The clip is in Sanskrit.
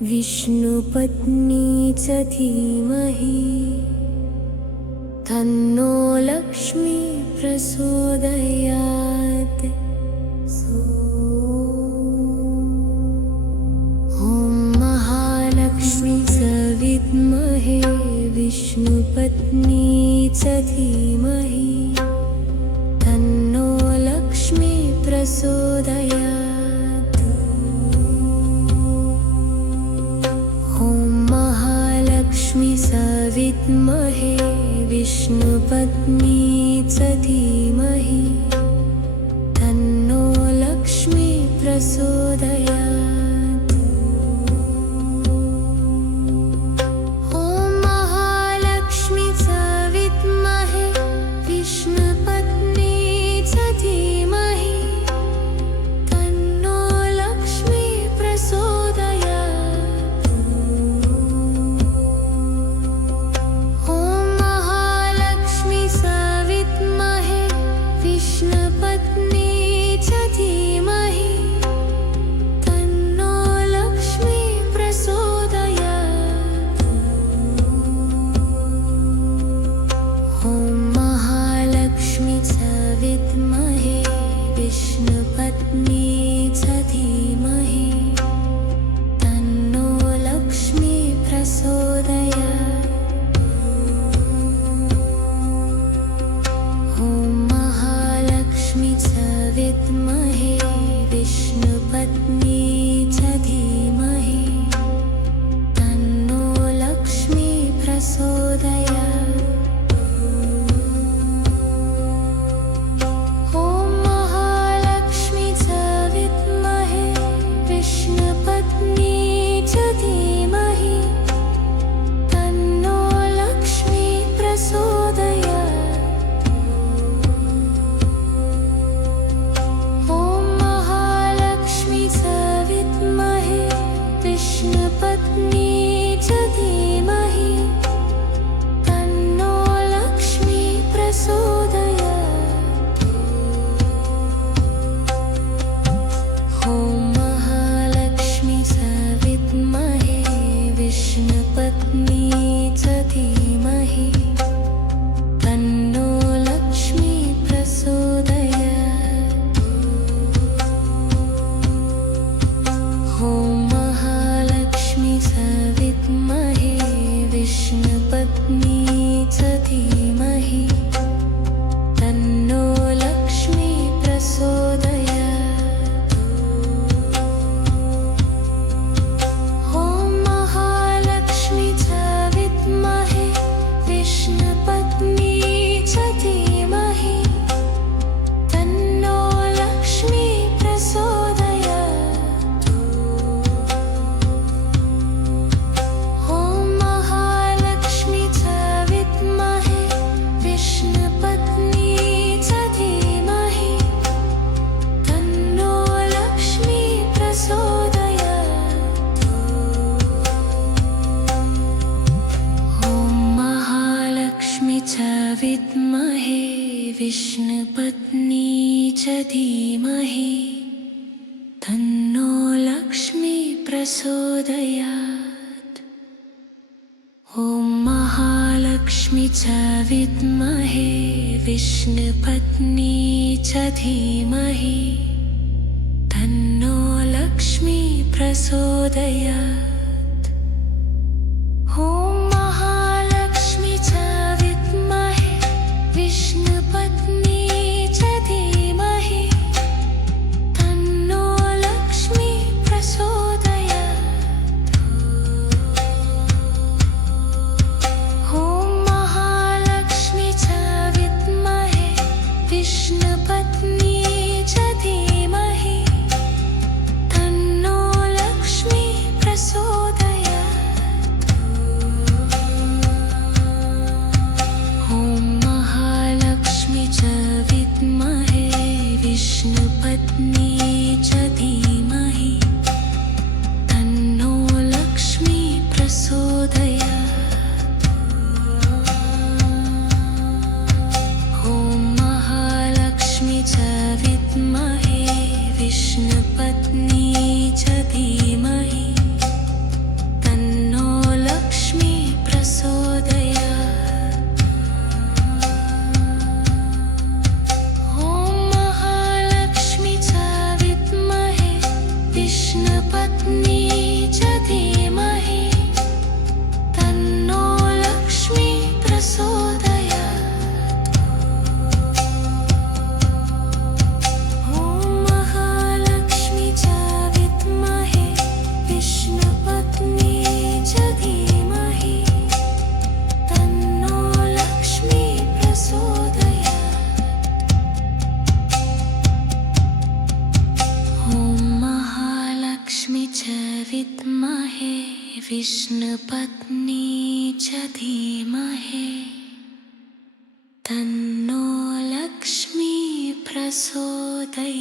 विष्णुपत्नी च धीमहि तन्नो लक्ष्मी प्रचोदयात्। ॐ महालक्ष्मी च विद्महे विष्णुपत्नी च धीमहि तन्नो लक्ष्मी प्रचोदयात्। ॐ महालक्ष्मी च विद्महे विष्णुपत्नी च धीमहि तन्नो लक्ष्मी प्रचोदयात्। ॐ महालक्ष्मी च विद्महे विष्णुपत्नी च धीमहि तन्नो लक्ष्मी प्रचोदयात्। ॐ महालक्ष्मी च विद्महे विष्णुपत्नी च धीमहि तन्नो लक्ष्मी प्रचोदयात्। ॐ महालक्ष्मी च विद्महे विष्णुपत्नी च धीमहि तन्नो लक्ष्मी प्रचोदयात्। ॐ महालक्ष्मी च विद्महे विष्णुपत्नी च धीमहि तन्नो लक्ष्मी प्रचोदयात्। ॐ महालक्ष्मी च विद्महे विष्णुपत्नी च धीमहि तन्नो लक्ष्मी प्रचोदयात्। ॐ महालक्ष्मी च विद्महे विष्णुपत्नी च धीमहि तन्नो लक्ष्मी प्रचोदयात्। ॐ महालक्ष्मी च विद्महे विष्णुपत्नी च धीमहि तन्नो लक्ष्मी प्रचोदयात्। ॐ महालक्ष्मी च विद्महे विष्णुपत्नी च धीमहि तन्नो लक्ष्मी प्रचोदयात्। ॐ महालक्ष्मी च विद्महे विष्णुपत्नी च धीमहि तन्नो लक्ष्मी प्रचोदयात्। ॐ महालक्ष्मी च विद्महे विष्णुपत्नी च धीमहि तन्नो लक्ष्मी प्रचोदयात्। ॐ महालक्ष्मी च विद्महे विष्णुपत्नी च धीमहि तन्नो लक्ष्मी प्रचोदयात्। ॐ महालक्ष्मी च विद्महे विष्णुपत्नी च धीमहि तन्नो लक्ष्मी प्रचोदयात्। ॐ महालक्ष्मी च विद्महे विष्णुपत्नी च धीमहि तन्नो लक्ष्मी प्रचोदयात्। ॐ महालक्ष्मी च विद्महे विष्णुपत्नी च धीमहि तन्नो लक्ष्मी प्रचोदयात्। विष्णुपत्नी च धीमहि तन्नो लक्ष्मी प्रचोदयात्।